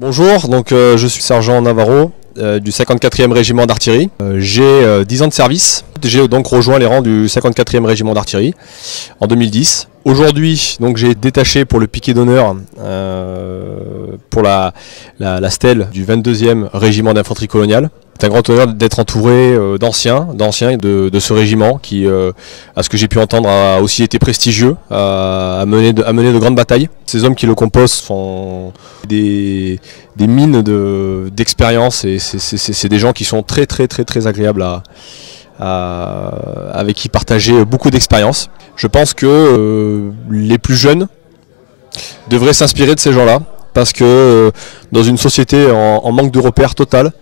Bonjour, donc je suis sergent Navarro du 54e régiment d'artillerie. J'ai 10 ans de service. J'ai donc rejoint les rangs du 54e régiment d'artillerie en 2010. Aujourd'hui, donc j'ai détaché pour le piquet d'honneur pour la stèle du 22e régiment d'infanterie coloniale. C'est un grand honneur d'être entouré d'anciens de ce régiment qui, à ce que j'ai pu entendre, a aussi été prestigieux, a mené de grandes batailles. Ces hommes qui le composent sont des mines d'expérience et c'est des gens qui sont très agréables avec qui partager beaucoup d'expérience. Je pense que les plus jeunes devraient s'inspirer de ces gens-là parce que dans une société en manque de repères total,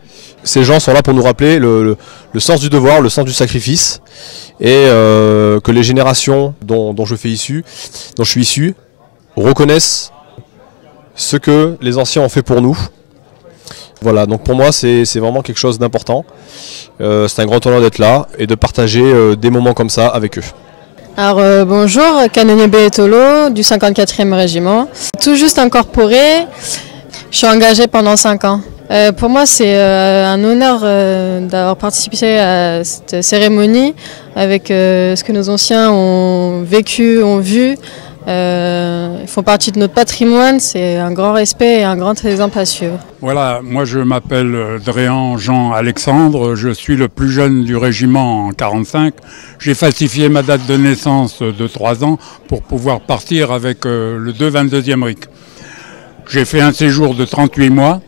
ces gens sont là pour nous rappeler le sens du devoir, le sens du sacrifice et que les générations dont je suis issu reconnaissent ce que les anciens ont fait pour nous. Voilà, donc pour moi c'est vraiment quelque chose d'important. C'est un grand honneur d'être là et de partager des moments comme ça avec eux. Alors bonjour, canonnier Bétolo du 54e régiment. Tout juste incorporé, je suis engagé pendant 5 ans. Pour moi c'est un honneur d'avoir participé à cette cérémonie avec ce que nos anciens ont vécu, ont vu. Ils font partie de notre patrimoine, c'est un grand respect et un grand exemple à suivre. Voilà, moi je m'appelle Dréan Jean-Alexandre, je suis le plus jeune du régiment en 45. J'ai falsifié ma date de naissance de 3 ans pour pouvoir partir avec le 22e RIC. J'ai fait un séjour de 38 mois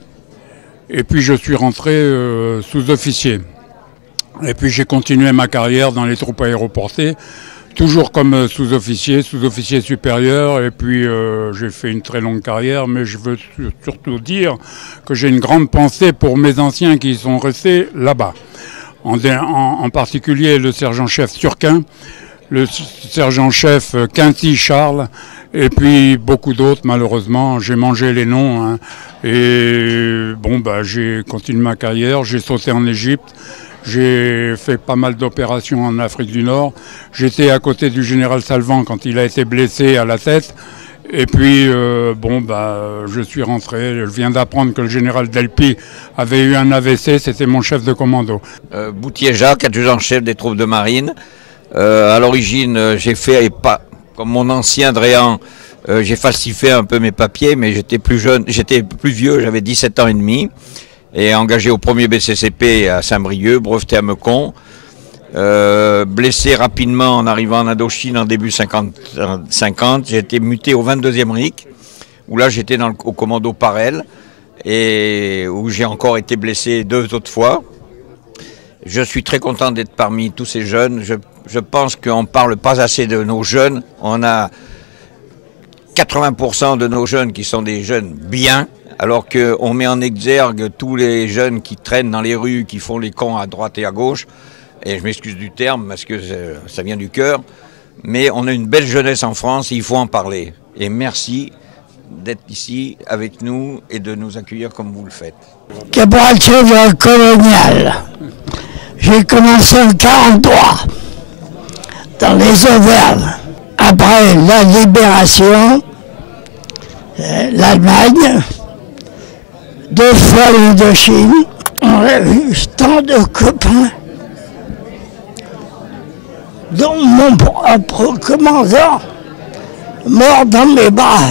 et puis je suis rentré sous-officier. Et puis j'ai continué ma carrière dans les troupes aéroportées. Toujours comme sous-officier supérieur, et puis j'ai fait une très longue carrière, mais je veux surtout dire que j'ai une grande pensée pour mes anciens qui sont restés là-bas. En particulier le sergent-chef Turquin, le sergent-chef Quinty Charles, et puis beaucoup d'autres malheureusement, j'ai mangé les noms. Hein. Et bon, j'ai continué ma carrière, j'ai sauté en Égypte. J'ai fait pas mal d'opérations en Afrique du Nord. J'étais à côté du général Salvan quand il a été blessé à la tête. Et puis, je suis rentré. Je viens d'apprendre que le général Delpy avait eu un AVC. C'était mon chef de commando. Boutier Jacques, adjudant-chef des troupes de marine. À l'origine, j'ai fait, comme mon ancien Dréan, j'ai falsifié un peu mes papiers, mais j'étais plus jeune, j'étais plus vieux, j'avais 17 ans et demi. Et engagé au premier BCCP à Saint-Brieuc, breveté à Meucon, blessé rapidement en arrivant en Indochine en début 50, j'ai été muté au 22e RIC, où là j'étais au commando Parel, et où j'ai encore été blessé 2 autres fois. Je suis très content d'être parmi tous ces jeunes. Je pense qu'on ne parle pas assez de nos jeunes. On a 80% de nos jeunes qui sont des jeunes bien, alors qu'on met en exergue tous les jeunes qui traînent dans les rues, qui font les cons à droite et à gauche. Et je m'excuse du terme parce que ça vient du cœur. Mais on a une belle jeunesse en France et il faut en parler. Et merci d'être ici avec nous et de nous accueillir comme vous le faites. Caporal-chef colonial. J'ai commencé en 1943 dans les Auvergnes. Après la libération, l'Allemagne, 2 fois l'Indochine, on a eu tant de copains, dont mon propre commandant, mort dans mes bras.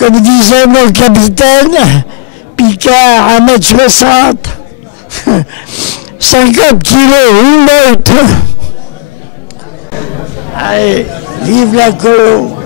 Comme disait mon capitaine, Picard, 1m60, 50 kilos, une meute. Allez, vive la colo!